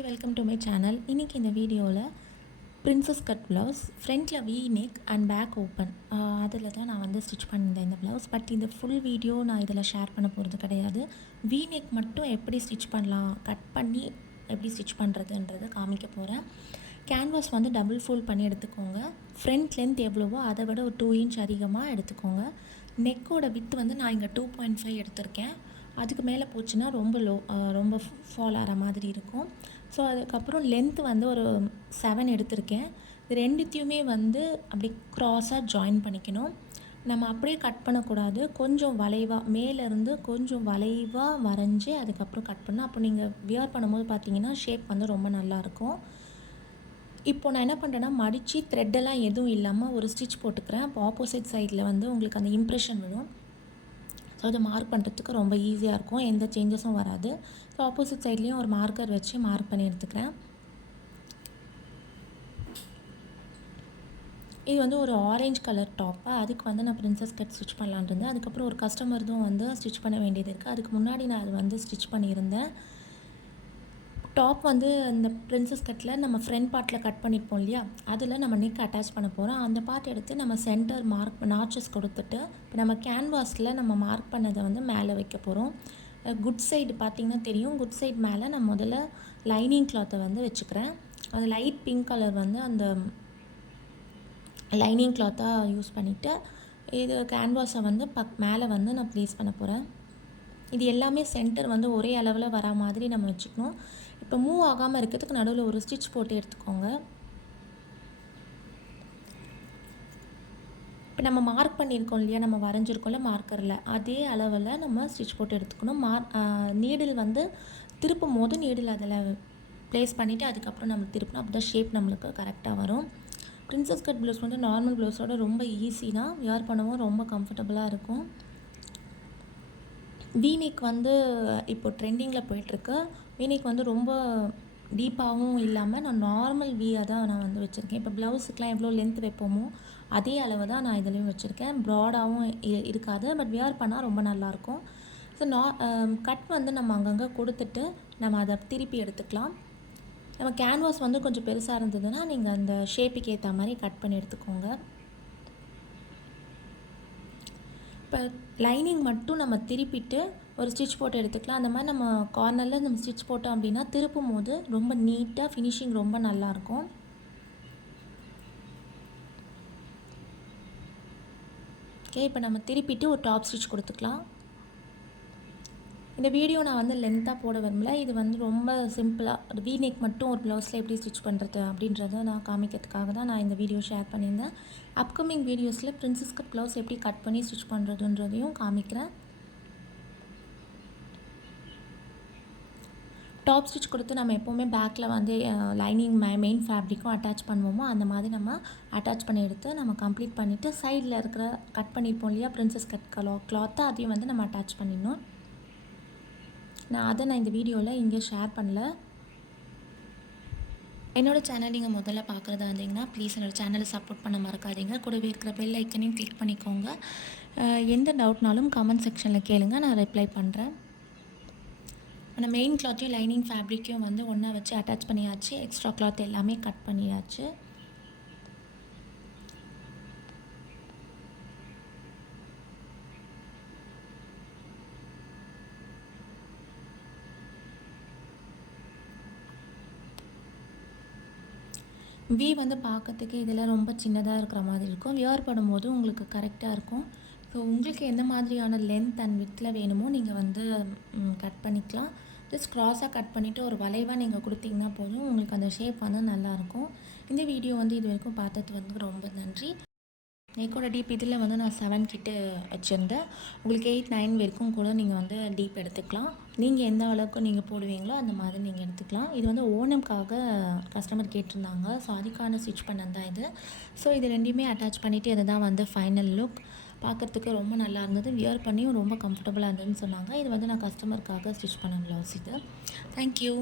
Hi, welcome to my channel. இன்றைக்கி இந்த வீடியோவில் பிரின்சஸ் கட் ப்ளவுஸ் ஃப்ரண்ட்டில் V neck and back open அதில் தான் நான் வந்து ஸ்டிச் பண்ணியிருந்தேன் இந்த ப்ளவுஸ். பட் இந்த ஃபுல் வீடியோ நான் இதில் ஷேர் பண்ண போகிறது கிடையாது. வி நெக் மட்டும் எப்படி ஸ்டிச் பண்ணலாம், கட் பண்ணி எப்படி ஸ்டிச் பண்ணுறதுன்றதை காமிக்க போகிறேன். கேன்வாஸ் வந்து டபுள் ஃபோல்ட் பண்ணி எடுத்துக்கோங்க. ஃப்ரண்ட் லென்த் எவ்வளவோ அதை விட ஒரு 2 இன்ச் அதிகமாக எடுத்துக்கோங்க. நெக்கோட வித்து வந்து நான் இங்கே 2.5 எடுத்திருக்கேன். அதுக்கு மேலே போச்சுன்னா ரொம்ப ஃபால் ஆகிற மாதிரி இருக்கும். ஸோ அதுக்கப்புறம் லென்த்து வந்து ஒரு 7 எடுத்திருக்கேன். இது ரெண்டுத்தையுமே வந்து அப்படி க்ராஸாக ஜாயின் பண்ணிக்கணும். நம்ம அப்படியே கட் பண்ணக்கூடாது. கொஞ்சம் வளைவாக மேலேருந்து கொஞ்சம் வளைவாக வரைஞ்சி அதுக்கப்புறம் கட் பண்ணணும். அப்போ நீங்கள் வியர் பண்ணும்போது பார்த்தீங்கன்னா ஷேப் வந்து ரொம்ப நல்லாயிருக்கும். இப்போ நான் என்ன பண்ணுறேன்னா, மடித்து த்ரெட்டெல்லாம் எதுவும் இல்லாமல் ஒரு ஸ்டிச் போட்டுக்கிறேன். அப்போ ஆப்போசிட் சைடில் வந்து உங்களுக்கு அந்த இம்ப்ரெஷன் வரும். ஸோ அதை மார்க் பண்ணுறதுக்கு ரொம்ப ஈஸியாக இருக்கும், எந்த சேஞ்சஸும் வராது. ஸோ ஆப்போசிட் சைட்லேயும் ஒரு மார்க்கர் வச்சு மார்க் பண்ணி எடுத்துக்கிறேன். இது வந்து ஒரு ஆரஞ்சு கலர் டாப்பு. அதுக்கு வந்து நான் பிரின்சஸ் கட் ஸ்டிச் பண்ணலான்னு இருந்தேன். அதுக்கப்புறம் ஒரு கஸ்டமர்தும் வந்து ஸ்டிச் பண்ண வேண்டியது இருக்குது. அதுக்கு முன்னாடி நான் அது வந்து ஸ்டிச் பண்ணியிருந்தேன். டாப் வந்து இந்த பிரின்சஸ் கட்டில் நம்ம ஃப்ரண்ட் பார்ட்டில் கட் பண்ணியிருப்போம் இல்லையா, அதில் நம்ம நெக் அட்டாச் பண்ண போகிறோம். அந்த பார்ட் எடுத்து நம்ம சென்டர் நாச்சஸ் கொடுத்துட்டு இப்போ நம்ம கேன்வாஸில் நம்ம மார்க் பண்ணதை வந்து மேலே வைக்க போகிறோம். குட் சைடு பார்த்திங்கன்னா தெரியும். குட் சைடு மேலே நான் முதல்ல லைனிங் கிளாத்தை வந்து வச்சுக்கிறேன். அது லைட் பிங்க் கலர் வந்து அந்த லைனிங் கிளாத்தாக யூஸ் பண்ணிவிட்டு இது கேன்வாஸை வந்து மேலே வந்து நான் ப்ளேஸ் பண்ண போகிறேன். இது எல்லாமே சென்டர் வந்து ஒரே அளவில் வரா மாதிரி நம்ம வச்சுக்கணும். இப்போ மூவ் ஆகாமல் இருக்கிறதுக்கு நடுவில் ஒரு ஸ்டிச் போட்டு எடுத்துக்கோங்க. இப்போ நம்ம மார்க் பண்ணியிருக்கோம் இல்லையா, நம்ம வரைஞ்சிருக்கோம்ல மார்க்கரில், அதே அளவில் நம்ம ஸ்டிச் போட்டு எடுத்துக்கணும். நீடில் வந்து திருப்பும் போது நீடில் அதில் ப்ளேஸ் பண்ணிவிட்டு அதுக்கப்புறம் நம்ம திருப்பணும். அப்போ தான் ஷேப் நம்மளுக்கு கரெக்டாக வரும். பிரின்சஸ் கட் ப்ளவுஸ் வந்து நார்மல் ப்ளவுஸோட ரொம்ப ஈஸி தான், வியர் பண்ணவும் ரொம்ப கம்ஃபர்டபுளாக இருக்கும். வீநெக் வந்து இப்போ ட்ரெண்டிங்கில் போயிட்டுருக்கு. வீநெக் வந்து ரொம்ப டீப்பாகவும் இல்லாமல் நான் நார்மல் வீயாக தான் நான் வந்து வச்சுருக்கேன். இப்போ ப்ளவுஸுக்கெலாம் எவ்வளோ லென்த் வைப்போமோ அதே அளவு தான் நான் இதுலேயும் வச்சுருக்கேன். ப்ராடாகவும் இருக்காது, பட் வியர் பண்ணால் ரொம்ப நல்லாயிருக்கும். ஸோ கட் வந்து நம்ம அங்கங்கே கொடுத்துட்டு நம்ம அதை திருப்பி எடுத்துக்கலாம். நம்ம கேன்வாஸ் வந்து கொஞ்சம் பெருசாக இருந்ததுன்னா நீங்கள் அந்த ஷேப்புக்கு ஏற்ற மாதிரி கட் பண்ணி எடுத்துக்கோங்க. இப்போ லைனிங் மட்டும் நம்ம திருப்பிட்டு ஒரு ஸ்டிச் போட்டு எடுத்துக்கலாம். அந்த மாதிரி நம்ம கார்னரில் நம்ம ஸ்டிச் போட்டோம் அப்படின்னா திருப்பும் போது ரொம்ப நீட்டாக ஃபினிஷிங் ரொம்ப நல்லாயிருக்கும். ஓகே, இப்போ நம்ம திருப்பிட்டு ஒரு டாப் ஸ்டிச் கொடுத்துக்கலாம். இந்த வீடியோ நான் வந்து லென்த்தாக போட விரும்பல. இது வந்து ரொம்ப சிம்பிளாக வீநெக் மட்டும் ஒரு ப்ளவுஸில் எப்படி ஸ்டிச் பண்ணுறது அப்படின்றத நான் காமிக்கிறதுக்காக தான் நான் இந்த வீடியோ ஷேர் பண்ணியிருந்தேன். அப்கமிங் வீடியோஸில் பிரின்சஸ் கட் ப்ளவுஸ் எப்படி கட் பண்ணி ஸ்டிச் பண்ணுறதுன்றதையும் காமிக்கிறேன். டாப் ஸ்டிச் கொடுத்து நம்ம எப்போவுமே பேக்கில் வந்து லைனிங் மெயின் ஃபேப்ரிக்கும் அட்டாச் பண்ணுவோமோ அந்த மாதிரி நம்ம அட்டாச் பண்ணி எடுத்து நம்ம கம்ப்ளீட் பண்ணிவிட்டு சைடில் இருக்கிற கட் பண்ணியிருப்போம் இல்லையா பிரின்சஸ் கட் கிளாத்தை அதையும் வந்து நம்ம அட்டாச் பண்ணிடணும். நான் இந்த வீடியோவில் இங்கே ஷேர் பண்ணல. என்னோடய சேனல் நீங்கள் முதல்ல பார்க்குறதா இருந்தீங்கன்னா ப்ளீஸ் என்னோடய சேனலை சப்போர்ட் பண்ண மறக்காதீங்க. கூடவே இருக்கிற பெல் ஐக்கனையும் கிளிக் பண்ணிக்கோங்க. எந்த டவுட்னாலும் கமெண்ட் செக்ஷனில் கேளுங்க, நான் ரிப்ளை பண்ணுறேன். ஆனால் மெயின் கிளாத்தையும் லைனிங் ஃபேப்ரிக்கையும் வந்து ஒன்றா வச்சு அட்டாச் பண்ணியாச்சு. எக்ஸ்ட்ரா கிளாத் எல்லாமே கட் பண்ணியாச்சு. வி வந்து பார்க்கறதுக்கு இதில் ரொம்ப சின்னதாக இருக்கிற மாதிரி இருக்கும். வியர் பண்ணும்போது உங்களுக்கு கரெக்டாக இருக்கும். ஸோ உங்களுக்கு எந்த மாதிரியான லென்த் அண்ட் வித்தில் வேணுமோ நீங்கள் வந்து கட் பண்ணிக்கலாம். ஜஸ்ட் க்ராஸாக கட் பண்ணிவிட்டு ஒரு வளைவாக நீங்கள் கொடுத்தீங்கன்னா போதும், உங்களுக்கு அந்த ஷேப் வந்து நல்லாயிருக்கும். இந்த வீடியோ வந்து இது வரைக்கும் பார்த்தது வந்து ரொம்ப நன்றி. நெக்கோட டீப் இதில் வந்து நான் 7 கிட்ட வச்சுருந்தேன். உங்களுக்கு 8, 9 வரைக்கும் கூட நீங்கள் வந்து டீப் எடுத்துக்கலாம். நீங்கள் எந்த அளவுக்கு நீங்கள் போடுவீங்களோ அந்த மாதிரி நீங்கள் எடுத்துக்கலாம். இது வந்து ஓணம்காக கஸ்டமர் கேட்டிருந்தாங்க. ஸோ அதுக்கான ஸ்டிச் பண்ணது தான் இது. ஸோ இது ரெண்டையுமே அட்டாச் பண்ணிவிட்டு இது தான் வந்து ஃபைனல் லுக். பார்க்குறதுக்கு ரொம்ப நல்லா இருந்தது. வியர் பண்ணியும் ரொம்ப கம்ஃபர்டபுளாக இருந்ததுன்னு சொன்னாங்க. இது வந்து நான் கஸ்டமருக்காக ஸ்டிச் பண்ண ப்ளவுஸ் இது. தேங்க்யூ.